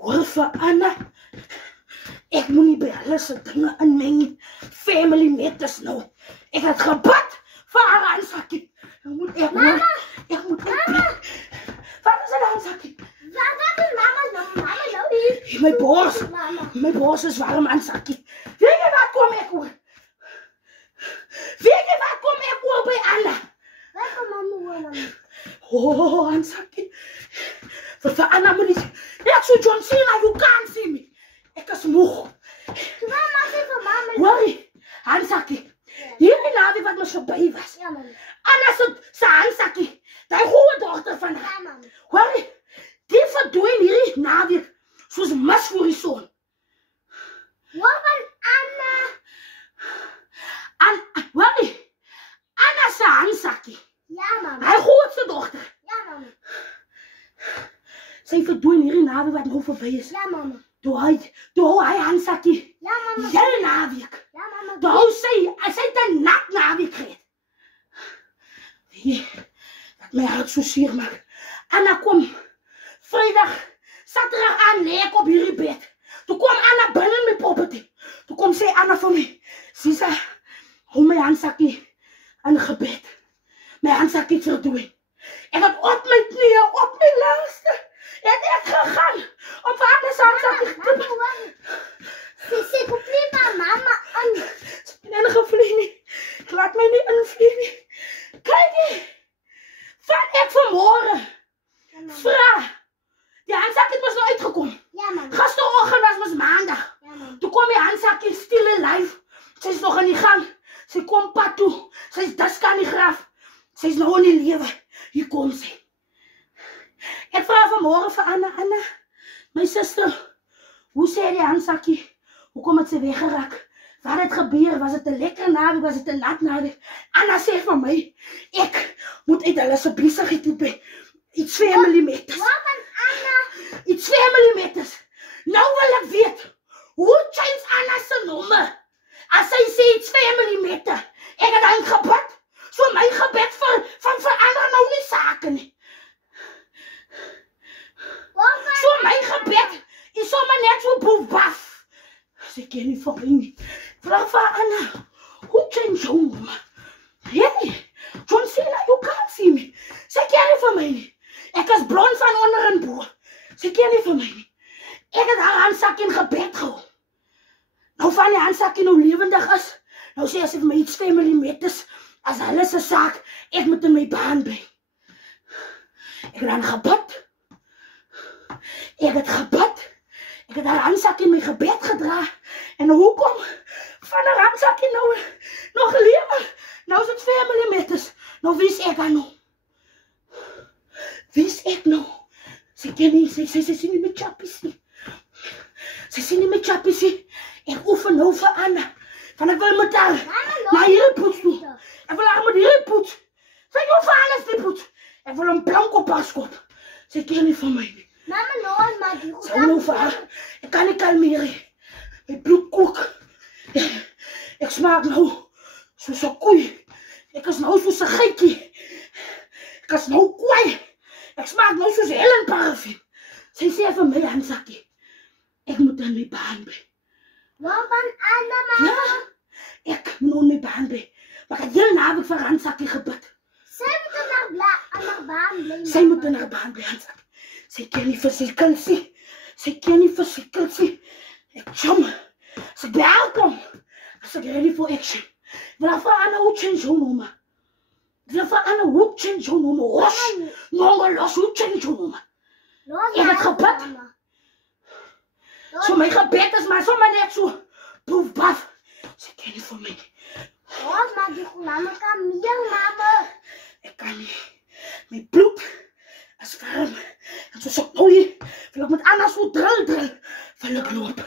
Hoor vir Anna, ek moet nie by hulle se dinge inmeng nie. Family matters nou. Ek het gebid vir haar handsakkie. Nou moet ek hoor. Ek moet opblik. Wat is dit handsakkie? Wat is mama nou hier? My bors is warm handsakkie. Weet jy wat kom ek hoor? Weet jy wat kom ek hoor by Anna? Wat kom mama hoor dan? Oh, handsakkie. Vir Anna moet nie. Ek so John Cena, you can't see me. Ek is moeg. Mama sê vir mama. Hoorie, handsakkie. Hierdie naweek wat ons verby was. Ja, mama. Anna se handsakkie. Die goeie dogter van haar. Ja, mama. Hoorie, die verdwyn hierdie naweek soos mis voor die son. Wat van Anna? Hoorie, Anna se handsakkie. Ja, mama. Die grootste dogter. Ja, mama. Sy verdwyn hierdie naweek wat nou verby is. Ja, mama. Toe hy handsakkie. Ja, mama. Heel naweek. Ja, mama. Toe sy het 'n nat naweek gehad. Weet jy, wat my hart so seer maak. Anna kom Vrydag, Saterdag aan lê ek op hierdie bed. Toe kom Anna binne in my property. Toe kom sê Anna vir my, Sisa, hou my handsakkie in gebed. My handsakkie verdwyn. Ek het op my knieë, op my laaste, het gegaan om vir Anna se handsakkie te bid. Sy kom nie by mama aan. Sy het nie gevlieg nie. Ek laat my nie invlieg nie. Kyk nie. Van ek vanmôre vra. Die handsakkie was nou uitgekom. Ja, mama. Gisteroggend was Maandag. Ja, mama. Toe kom die handsakkie still en live. Sy's nog in die gang. Sy kom pad toe. Sy's disk aan die graf. Sy's nou in die lewe. Hier kom sy. Ek vra vanmôre vir Anna, my suster, hoe sê die handsakkie? Hoekom het sy weggeraak? Wat het gebeur? Was dit 'n lekker naweek? Was dit 'n nat naweek? Anna sê vir my, ek moet uit hulle se besigheid by iets family matters. Wat van Anna? Iets family matters. Nou wil ek weet, hoe change Anna se nommer? As sy sê iets family matter. Ek het aan gebed. So my gebed verander nou nie sake nie. So my gebed is sommer net so boef. Sy ken nie vir my nie. Vra vir Anna, hoe change jou nommer? Hey, John Cena, you can't see me. Sy ken nie vir my nie. Ek is blond van onder en bo. Sy ken nie vir my nie. Ek het haar handsakkie in gebed gehou. Nou van die handsakkie nou lewendig is, nou sê as ek my iets family matters, as hulle se saak, ek moet in my baan bly. Ek het aan gebid. Ek het gebid. Ek het haar handsakkie in my gebed gedra. En hoekom van haar handsakkie nou nog lewe? Nou is het family matters. Nou wie is ek aan nou? Wie is ek nou? Sy ken nie, sy sien nie met chappies nie. Sy sien nie met chappies nie. Ek oefen nou vir Anna. Van ek wil met haar na hierdie poets toe. Ek wil haar met hierdie poets. Sy hoef vir alles die poets. Ek wil hom blank op haar skop. Sy ken nie van my nie. Mama nou maar die goed. Sy nou vir haar. Ek kan nie kalmeer nie. My bloed kook. Ek smaak nou soos 'n koei. Ek is nou soos 'n geitjie. Ek is nou kwaai. Ek smaak nou soos Helen Parafin. Sy sê vir my handsakkie, ek moet in my baan bly. Wat van Anna, mama? Ja, ek moet nou in my baan bly. Maar ek het heel naweek vir handsakkie gebid. Sy moet in haar baan bly. Sy moet in haar baan bly, handsakkie. Sy ken nie vir sy kindsie. Sy ken nie vir sy kindsie. Ek chom. Sy welkom. As ek ready for action. Wil vir Anna hoe change jou nommer? Wil vir Anna hoe change jou nommer? Os, nommer los, hoe change jou nommer? Ek het gebid. So my gebed is maar sommer net so poef baf. Sy ken nie vir my. Wat maar die mama kan meer, mama. Ek kan nie. My bloed is warm. En soos ek nou hier, wil ek met Anna so drill, wil ek loop.